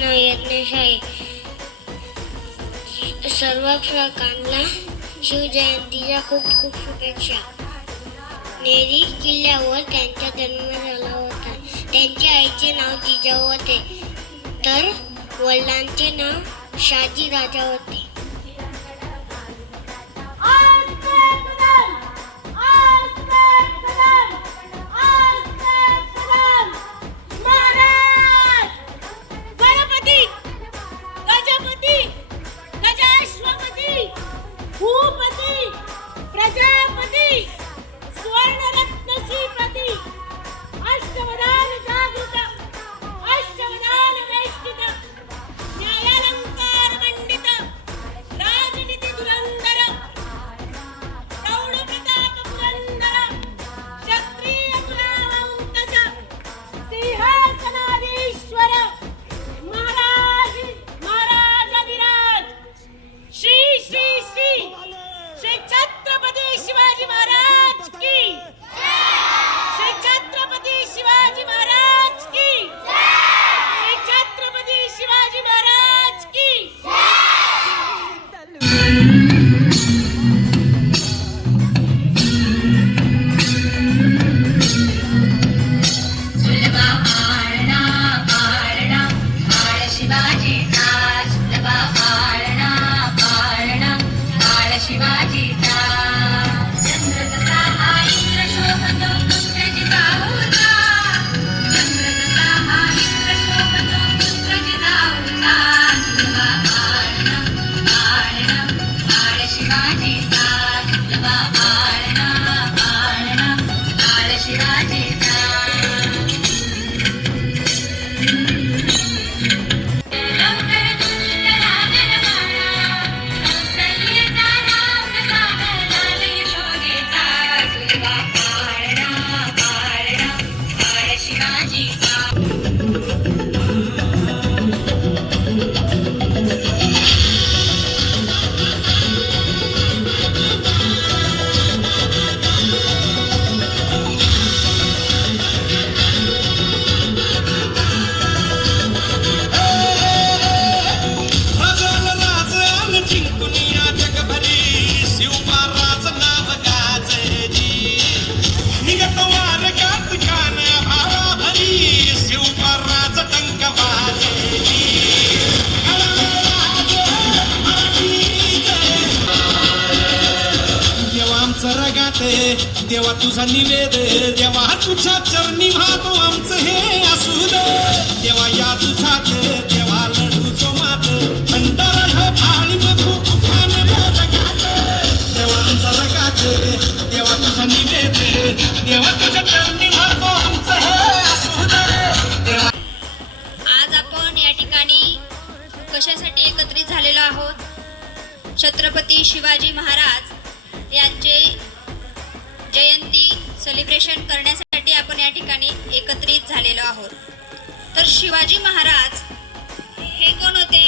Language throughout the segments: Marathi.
नाव यज्ञेश सर्व प्रेक्षकांना शिवजयंतीच्या खूप खूप शुभेच्छा. नेरी किल्ल्यावर त्यांचा जन्म झाला होता. त्यांच्या आईचे नाव जिजाऊ होते तर वडिलांचे नाव शहाजी राजा होते. देवा तुझा निवेद, देवा तुझ्या चरणी वाहतो आमचं हे असू दे. देवा या तुझ्यात देवा लढू सोमात अंतरा भाळी बघू तुफान जगात. देवा आमचा रगात देवा तुझा निवेद, देवा तुझ्या चरणी वाहतो आमचं हे असू दे. आज आपण या ठिकाणी कशासाठी एकत्रित झालेलो आहोत? छत्रपती शिवाजी महाराज यांचे जयंती सेलिब्रेशन करण्यासाठी आपण या ठिकाणी एकत्रित झालेलो आहोत. तर शिवाजी महाराज हे कोण होते?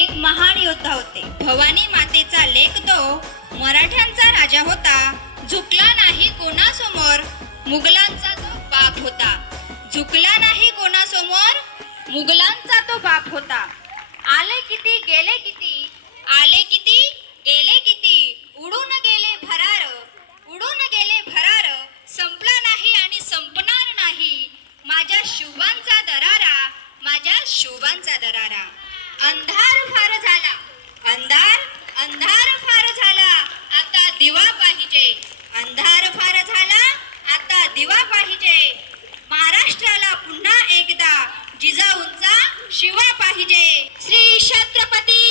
एक महान योद्धा होते. भवानी मातेचा लेक तो, मराठ्यांचा राजा होता. झुकला नाही कोणासमोर, मुघलांचा तो बाप होता. झुकला नाही कोणासमोर, मुघलांचा तो बाप होता. आले किती गेले किती, आले किती गेले किती, उडून गेले भरार, उडून गेले भरार. संपला नाही आणि संपणार नाही माझ्या शुभांचा दरारा, माझ्या शुभांचा दरारा. अंधार फार झाला, अंधार अंधार फार झाला, आता दिवा पाहिजे. अंधार फार झाला, आता दिवा पाहिजे. महाराष्ट्राला पुन्हा एकदा जिजाऊंचा शिवा पाहिजे. श्री छत्रपती